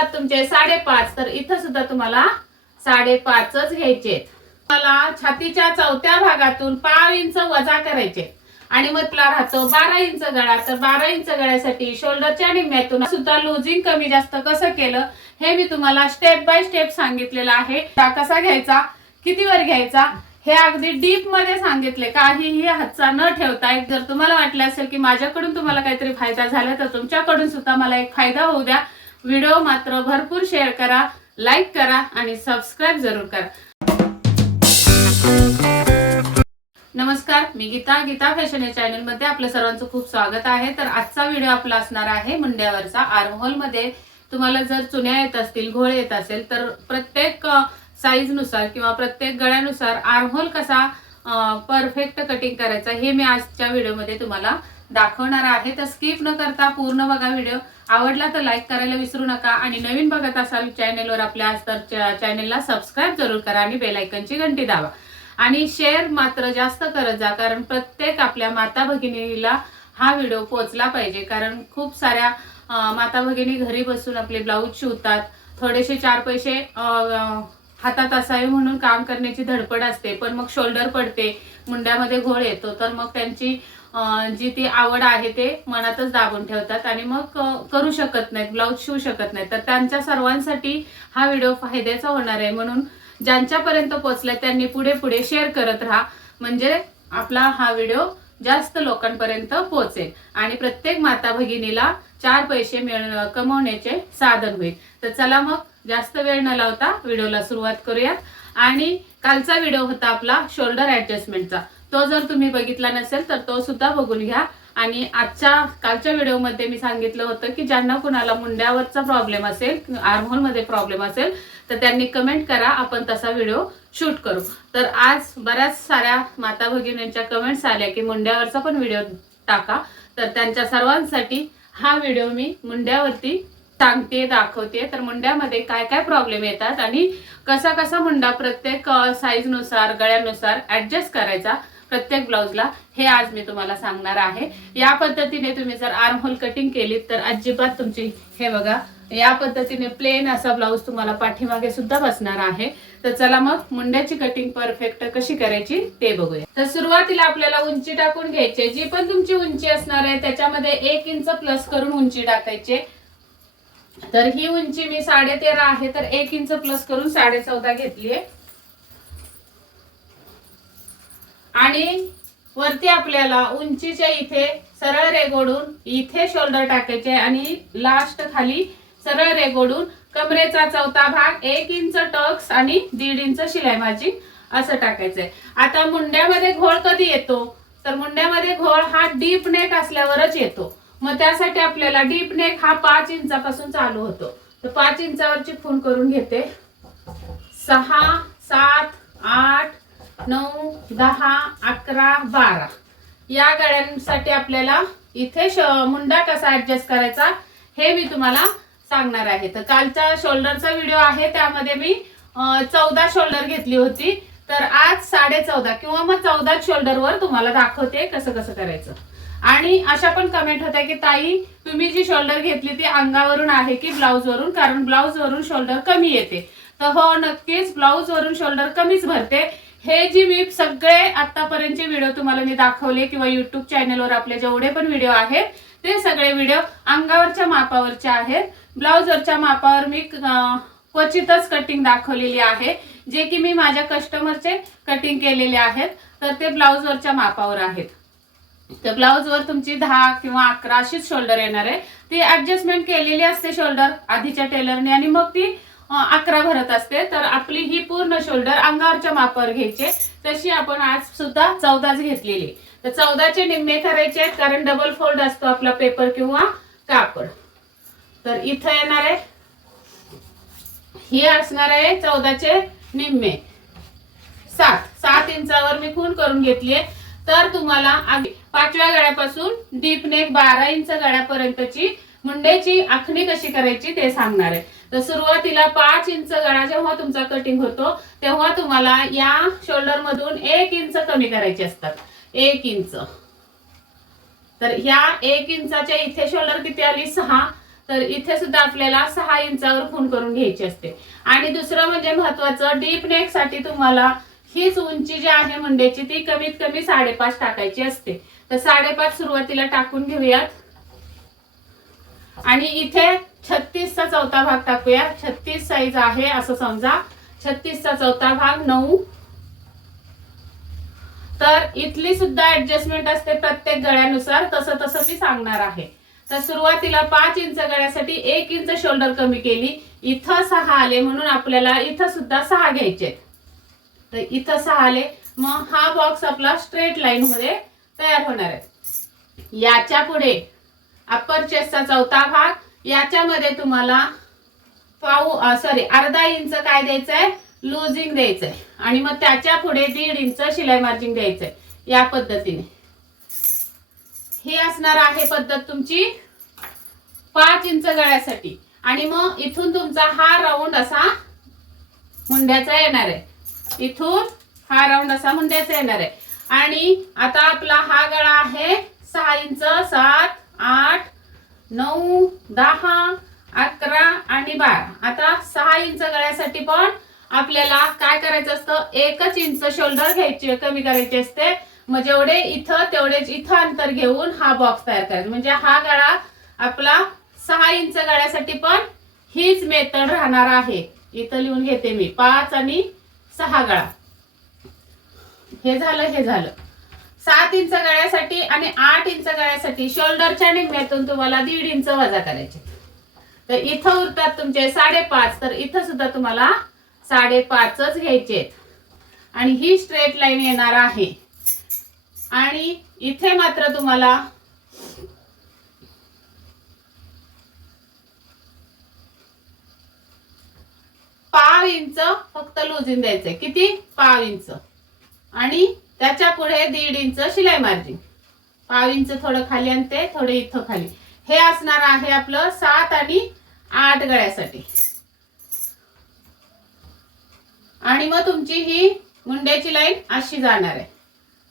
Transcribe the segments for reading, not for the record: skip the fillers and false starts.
होतात तुमचे 5.5, तर इथं सुद्धा तुम्हाला 5.5च घ्यायचे। मला छातीच्या चौथ्या भागातून 5 इंच वजा करायचे आणि मग तुला राहतो 12 इंच गळा। तर 12 इंच गळ्यासाठी शोल्डरच्या निम्म्यातून सुद्धा लुजिंग कमी जास्त कसं केलं हे मी तुम्हाला स्टेप बाय स्टेप सांगितलेलं आहे। कसा घ्यायचा, किती वर घ्यायचा हे अगदी डीप मध्ये सांगितले, काहीही हातचा न ठेवता। जर तुम्हाला वाटलं असेल की माझ्याकडून तुम्हाला काहीतरी फायदा झाला तर तुमच्याकडून सुद्धा मला एक फायदा होऊ द्या। व्हिडिओ मात्र भरपूर शेअर करा, लाईक करा आणि सबस्क्राईब जरूर करा। नमस्कार, मी गीता फॅशन या चॅनल मध्ये आपल्या सर्वांचं खूप स्वागत आहे। तर आजचा व्हिडिओ आपला असणार आहे मुंड्यावरचा। आर्महोल मध्ये तुम्हाला जर चुन्या येत असतील, घोळ येत असेल तर प्रत्येक साईज नुसार किंवा प्रत्येक गळ्यानुसार आर्महोल कसा परफेक्ट कटिंग करायचा हे मी आजच्या व्हिडिओ मध्ये तुम्हाला दाखवणार आहे। तर स्किप न करता पूर्ण बघा व्हिडिओ। आवडला तर लाईक करायला विसरू नका आणि नवीन बघत असाल चॅनलवर आपल्या तर चॅनलला सबस्क्राईब जरूर करा आणि बेल आयकॉनची घंटी दाबा आणि शेअर मात्र जास्त करत जा, कारण प्रत्येक आपल्या माता भगिनीला हा व्हिडिओ पोहोचला पाहिजे। कारण खूप साऱ्या माता भगिनी घरी बसून आपले ब्लाऊज शिवतात, थोडेसे 4 पैसे हातात असावे म्हणून काम करण्याची धडपड असते, पण मग शोल्डर पडते, मुंड्यामध्ये घोळ येतो, तर मग त्यांची जी ती आवड आहे ते मनातच दाबून ठेवतात आणि मग करू शकत नाहीत, ब्लाऊज शिवू शकत नाहीत। तर त्यांच्या सर्वांसाठी हा व्हिडिओ फायद्याचा होणार आहे, म्हणून ज्यांच्यापर्यंत पोहोचलाय त्यांनी पुढे पुढे शेअर करत राहा, म्हणजे आपला हा व्हिडिओ जास्त लोकांपर्यंत पोहोचेल आणि प्रत्येक माता भगिनीला 4 पैसे कमवण्याचे साधन होईल। तर चला मग जास्त वेळ न लावता व्हिडिओला सुरुवात करूयात। आणि कालचा व्हिडिओ होता आपला शोल्डर ऍडजस्टमेंटचा, तो जर तुम्ही बघितला नसेल तर तो सुद्धा बघून घ्या। आणि कालच्या व्हिडिओ मध्ये मी सांगितलं होतं की ज्यांना कुणाला मुंड्यावरचा प्रॉब्लेम असेल, आर्महोल मध्ये प्रॉब्लेम असेल तर त्यांनी कमेंट करा, आपण तसा व्हिडिओ शूट करू। तर आज बऱ्याच साऱ्या माता भगिनींच्या कमेंट्स आल्या की मुंड्यावरचा पण व्हिडिओ टाका, तर त्यांच्या सर्वांसाठी हा व्हिडिओ मी मुंड्यावरती सांगते, दाखवते। तर मुंड्यामध्ये काय काय प्रॉब्लेम येतात आणि कसा कसा मुंडा प्रत्येक साईज नुसार, गळ्यानुसार ऍडजस्ट करायचा प्रत्येक ब्लाउजला, हे आज मी तुम्हाला सांगणार आहे। या पद्धतीने तुम्ही जर आर्महोल कटिंग केली तर अजिबात तुमची, हे बघा या पद्धतीने प्लेन असा ब्लाउज तुम्हाला पाठीमागे सुद्धा बसणार आहे। तर चला मग मुंड्याची कटिंग परफेक्ट कशी करायची ते बघूया। तर सुरुवातीला आपल्याला उंची टाकून घ्यायची, जी पण तुमची उंची असणार आहे त्याच्यामध्ये 1 इंच प्लस करून उंची टाकायची। तर ही उंची मी 13.5 आहे, तर 1 इंच प्लस करून 14.5 घेतलीये। आणि वरती आपल्याला उंचीच्या इथे सरळ रेघोडून इथे शोल्डर टाकायचे आणि लास्ट खाली सरळ रेघोडून कमरेचा चौथा भाग 1 इंच टक्स आणि 1.5 इंच शिलाई मार्जिन असं टाकायचंय। आता मुंड्यामध्ये घोळ कधी येतो, तर मुंड्यामध्ये घोळ हा डीप नेक असल्यावरच येतो। मग त्यासाठी आपल्याला डीप नेक हा 5 इंचापासून चालू होतो। तर 5 इंचावरची खूण करून घेते। 6, 7, 8, 9, 10, 11, 12 या गळ्यांसाठी आपल्याला इथे मुंडा कसा ऍडजस्ट करायचा हे मी तुम्हाला सांगणार आहे। तर कालचा शोल्डरचा व्हिडिओ आहे, त्यामध्ये मी 14 शोल्डर घेतली होती, तर आज 14.5 किंवा मग 14 शोल्डरवर तुम्हाला दाखवते कसं कसं करायचं। आणि अशा पण कमेंट होत्या की ताई तुम्ही जी शोल्डर घेतली ती अंगावरून आहे की ब्लाउज वरून, कारण ब्लाउज वरून शोल्डर कमी येते। तर हो, नक्कीच ब्लाउज वरून शोल्डर कमीच भरते। हे जी मी सगळे आतापर्यंतचे व्हिडिओ तुम्हाला मी दाखवले किंवा युट्यूब चॅनलवर आपले जेवढे पण व्हिडिओ आहेत ते सगळे व्हिडिओ अंगावरच्या मापावरचे आहेत। ब्लाउजवरच्या मापावर मी क्वचितच कटिंग दाखवलेली आहे, जे की मी माझ्या कस्टमरचे कटिंग केलेले आहेत, तर ते ब्लाउजवरच्या मापावर आहेत। तर ब्लाउजवर तुमची 10 किंवा 11 अशीच शोल्डर येणार आहे। ती ऍडजस्टमेंट केलेली असते शोल्डर आधीच्या टेलरने आणि मग ती 11 भरत असते। तर आपली ही पूर्ण शोल्डर अंगावरच्या मापावर घ्यायचे, तशी आपण आज सुद्धा 14च घेतलेली। तर 14चे निम्मे करायचे, कारण डबल फोल्ड असतो आपला पेपर किंवा कापड। तर इथं येणार आहे, ही असणार आहे 14चे निम्मे 7 इंचावर मी खूण करून घेतलीये। तर तुम्हाला 5व्या गळ्यापासून डीप नेक 12 इंच गळ्यापर्यंतची मुंड्याची आखणी कशी करायची ते सांगणार आहे। तर सुरुवातीला 5 इंच गळा जेव्हा तुमचा कटिंग होतो तेव्हा तुम्हाला या शोल्डर मधून 1 इंच कमी करायचे असतात, 1 इंच। तर ह्या 1 इंचाच्या इथे शोल्डर किती आली 6, तर इथे सुद्धा आपल्याला 6 इंचावर खूण करून घ्यायची असते. आणि दुसरं म्हणजे महत्वाचं, डीप नेक साठी तुम्हाला हीच उंची जी आहे मुंड्याची ती कमीत कमी 5.5 टाकायची असते. तर 5.5 सुरुवातीला टाकून घेऊयात. आणि इथे 36 चा चौथा भाग टाकूया. 36 साईज आहे असं समजा. 36 चा चौथा भाग 9. तर इथली सुद्धा ऍडजस्टमेंट असते प्रत्येक गळ्यानुसार, तसं तसं मी सांगणार आहे. तर सुरुवातीला 5 इंच गळ्यासाठी 1 इंच शोल्डर कमी केली. इथं 6 आले म्हणून आपल्याला इथं सुद्धा 6 घ्यायचे. तर इथं 6 आले. मग हा बॉक्स आपला स्ट्रेट लाईन मध्ये तयार होणार आहे. याच्या पुढे अप्पर चेस्टचा चौथा भाग, याच्यामध्ये तुम्हाला अर्धा इंच काय द्यायचंय, लूजिंग द्यायचंय. आणि मग त्याच्या पुढे 1.5 इंच शिलाई मार्जिन द्यायचंय. या पद्धतीने ही असणार आहे पद्धत तुमची 5 इंच गळ्यासाठी. आणि मग इथून तुमचा हा राऊंड असा मुंड्याचा येणार आहे. इथून हा राऊंड असा मुंड्याचा येणार आहे. आणि आता आपला हा गळा आहे 6 इंच, 7, 8, 9, 10, 11 आणि 12. आता 6 इंच गळ्यासाठी पण आपल्याला काय करायचं असतं, 1 इंच शोल्डर घ्यायची कमी करायची असते. मग जेवढे इथं तेवढेच इथं अंतर घेऊन हा बॉक्स तयार करायचा. म्हणजे हा गळा आपला 6 इंच गळ्यासाठी पण हीच मेथड राहणार आहे. इथं लिहून घेते मी 5 आणि 6 गळा. हे झालं. 7 इंच गळ्यासाठी आणि 8 इंच गळ्यासाठी शोल्डरच्या निम्म्यातून तुम्हाला 1.5 इंच वजा करायचे. तर इथं उरतात तुमचे 5.5. तर इथं सुद्धा तुम्हाला 5.5च घ्यायचे. आणि ही स्ट्रेट लाईन येणार आहे. आणि इथे मात्र तुम्हाला पाव इंच फक्त लूजिंग द्यायचंय. किती? पाव इंच. आणि त्याच्या पुढे 1.5 इंच शिलाई मार्जिन. पाव इंच थोडं खाली आणते, थोडे इथं खाली. हे असणार आहे आपलं 7 आणि 8 गळ्यासाठी. आणि मग तुमची ही मुंड्याची लाईन अशी जाणार आहे.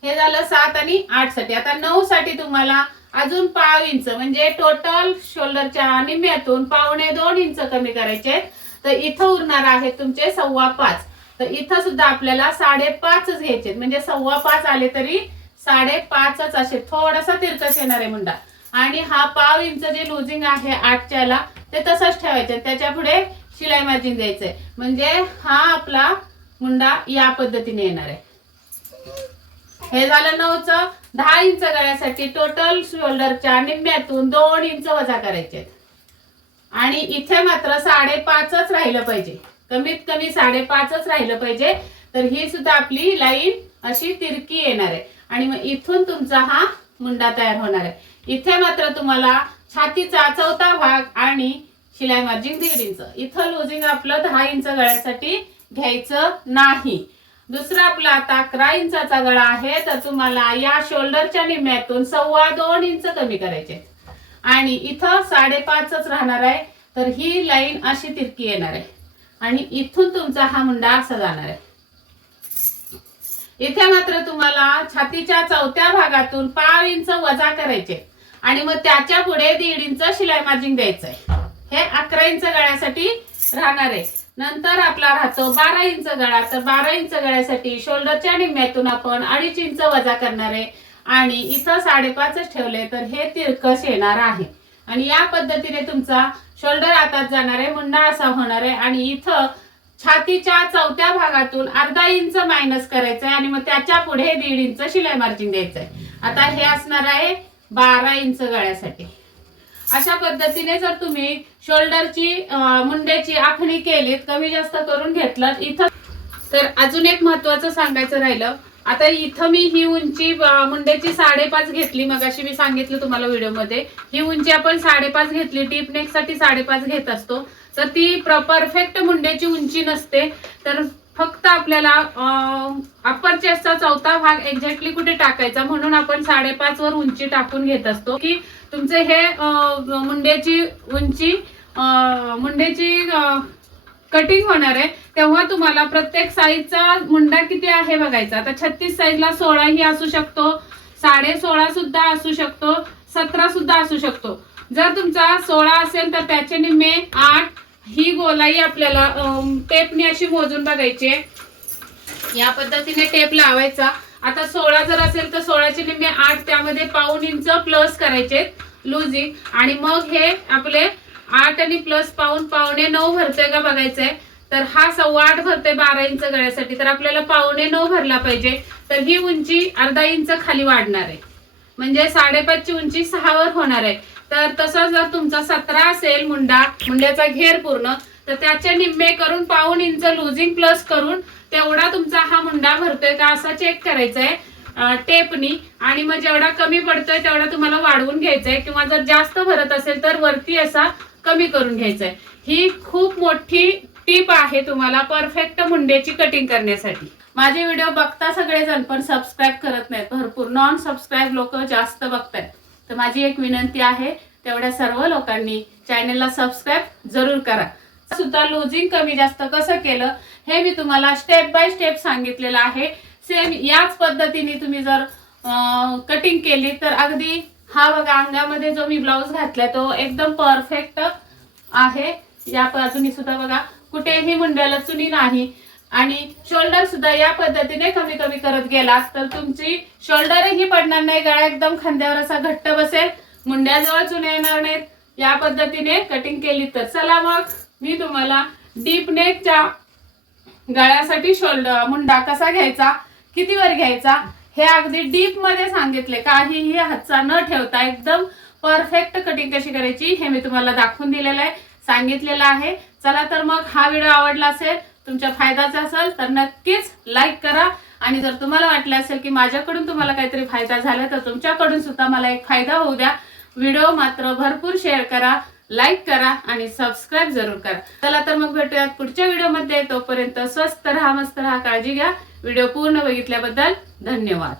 हे झालं 7 आणि 8 साठी. आता 9 साठी तुम्हाला अजून पाव इंच म्हणजे टोटल शोल्डरच्या निम्म्यातून 1.25 इंच कमी करायचे. तर इथं उरणार आहे तुमचे 5.25. तर इथं सुद्धा आपल्याला 5.5च घ्यायचे. म्हणजे 5.25 आले तरी 5.5च असे थोडासा तिरकस येणार आहे मुंडा. आणि हा पाव इंच जे लूजिंग आहे 8च्याला ते तसंच ठेवायचे. त्याच्या पुढे शिलाई मार्जिन द्यायचंय. म्हणजे हा आपला मुंडा या पद्धतीने येणार आहे. हे झालं 9चं. 10 इंच गळ्यासाठी टोटल शोल्डरच्या निम्म्यातून 2 इंच वजा करायचे. आणि इथे मात्र 5.5च राहिलं पाहिजे. कमीत कमी 5.5च राहिलं पाहिजे. तर ही सुद्धा आपली लाईन अशी तिरकी येणार आहे. आणि मग इथून तुमचा हा मुंडा तयार होणार आहे. इथे मात्र तुम्हाला छातीचा चौथा भाग आणि शिलाई मार्जिन 1.5 इंच. इथं लूजिंग आपलं 10 इंच गळ्यासाठी घ्यायचं नाही. दुसरा आपला आता 11 इंचाचा गळा आहे. तर तुम्हाला या शोल्डरच्या निम्म्यातून 2.25 इंच कमी करायचे. आणि इथं 5.5च राहणार आहे. तर ही लाईन अशी तिरकी येणार आहे. आणि इथून तुमचा हा मुंडा असा जाणार आहे. इथे मात्र तुम्हाला छातीच्या चौथ्या भागातून पाव इंच वजा करायचे. आणि मग त्याच्या पुढे 1.5 इंच शिलाई मार्जिन द्यायचंय. हे 11 इंच गळ्यासाठी राहणार आहे. नंतर आपला राहतो 12 इंच गळा. तर 12 इंच गळ्यासाठी शोल्डरच्या निम्म्यातून आपण 2.5 इंच वजा करणार आहे. आणि इथं 5.5च ठेवले तर हे तिरकस येणार आहे. आणि या पद्धतीने तुमचा शोल्डर आतात जाणार आहे. मुंडा असा होणार आहे. आणि इथं छातीच्या चौथ्या भागातून अर्धा इंच मायनस करायचंय. आणि मग त्याच्या पुढे 1.5 इंच शिलाई मार्जिन द्यायचंय. आता हे असणार आहे 12 इंच गळ्यासाठी. अशा पद्धतीने जर तुम्ही शोल्डरची मुंड्याची आखणी केलीत, कमी जास्त करून घेतलं इथं. तर अजून एक महत्वाचं सांगायचं राहिलं. आता इथं मी ही उंची मुंड्याची 5.5 घेतली. मगाशी मी सांगितलं तुम्हाला व्हिडिओमध्ये. ही उंची आपण 5.5 घेतली. टीप नेक साठी 5.5 घेत असतो. तर ती परफेक्ट मुंड्याची उंची नसते. तर फक्त आपल्याला अप्पर चेस्टचा चौथा भाग एक्झॅक्टली कुठे टाकायचा म्हणून आपण 5.5 वर उंची टाकून घेत असतो की तुमचे हे मुंड्याची उंची मुंड्याची कटिंग होणार आहे तेव्हा तुम्हाला प्रत्येक साईजचा मुंडा किती आहे बघायचा. आता 36 साईजला 16 ही असू शकतो, 16.5 सुद्धा असू शकतो, 17 सुद्धा असू शकतो. जर तुमचा 16 असेल तर त्याचे निम्मे 8. ही गोलाई आपल्याला टेपने अशी मोजून बघायची आहे. या पद्धतीने टेप लावायचा. आता 16 जर असेल तर 16चे निम्मे 8, त्यामध्ये पाऊण इंच प्लस करायचे लुजिंग, आणि मग हे आपले 8 आणि प्लस पाऊण, पावणे 9 भरतोय का बघायचंय. तर हा 8.25 भरतोय 12 इंच गळ्यासाठी, तर आपल्याला पावणे 9 भरला पाहिजे. तर ही उंची अर्धा इंच खाली वाढणार आहे, म्हणजे 5.5 ची उंची 6 वर होणार आहे. तर तसं जर तुमचा 17 असेल मुंड्याचा घेर पूर्ण, तर त्याचे निम्मे करून पाऊण इंच लुजिंग प्लस करून तेवढा तुमचा हा मुंडा भरतोय का असा चेक करायचा आहे टेपनी. आणि मग जेवढा कमी पडतोय तेवढा तुम्हाला वाढवून घ्यायचा आहे, किंवा जर जास्त भरत असेल तर वरती असा कमी करून घ्यायचा आहे. ही खूप मोठी टिप आहे तुम्हाला परफेक्ट मुंड्याची कटिंग करण्यासाठी. माझे व्हिडिओ बघता सगळेजण, पण सबस्क्राईब करत नाहीत. भरपूर नॉन सबस्क्राईब लोक जास्त बघतायत. तर माझी एक विनंती आहे, तेवढ्या सर्व लोकांनी चॅनलला सबस्क्राईब जरूर करा. सुद्धा लुजिंग कमी जास्त कसं केलं हे मी तुम्हाला स्टेप बाय स्टेप सांगितलेलं आहे. सेम याच पद्धतीने तुम्ही जर कटिंग केली तर अगदी हा बघा अंगामध्ये जो मी ब्लाउज घातलाय तो एकदम परफेक्ट आहे. या बाजूनी सुद्धा बघा कुठेही मुंड्याला चुनी नाही. आणि शोल्डर सुद्धा या पद्धतीने कमी कमी करत गेलात तर तुमची शोल्डरही पडणार नाही, गळा एकदम खांद्यावर असा घट्ट बसेल, मुंड्याजवळ चुने येणार नाहीत. या पद्धतीने कटिंग केली तर. चला मग मी तुम्हाला डीप नेकच्या गळ्यासाठी मुंडा कसा घ्यायचा, किती वर घ्यायचा हे अगदी डीप मध्ये सांगितले. काहीही हातचा न ठेवता एकदम परफेक्ट कटिंग कशी करायची हे मी तुम्हाला दाखवून दिलेलं आहे, सांगितलेलं आहे. चला तर मग हा व्हिडिओ आवडला असेल, तुमच्या फायद्याचा असेल तर नक्कीच लाईक करा. आणि जर तुम्हाला वाटलं असेल की माझ्याकडून तुम्हाला काहीतरी फायदा झाला तर तुमच्याकडून सुद्धा मला एक फायदा होऊ द्या. व्हिडिओ मात्र भरपूर शेअर करा, लाईक करा आणि सबस्क्राईब जरूर करा. चला तर मग भेटूयात पुढच्या व्हिडिओमध्ये. तोपर्यंत स्वस्त राहा, मस्त राहा, काळजी घ्या. व्हिडिओ पूर्ण बघितल्याबद्दल धन्यवाद.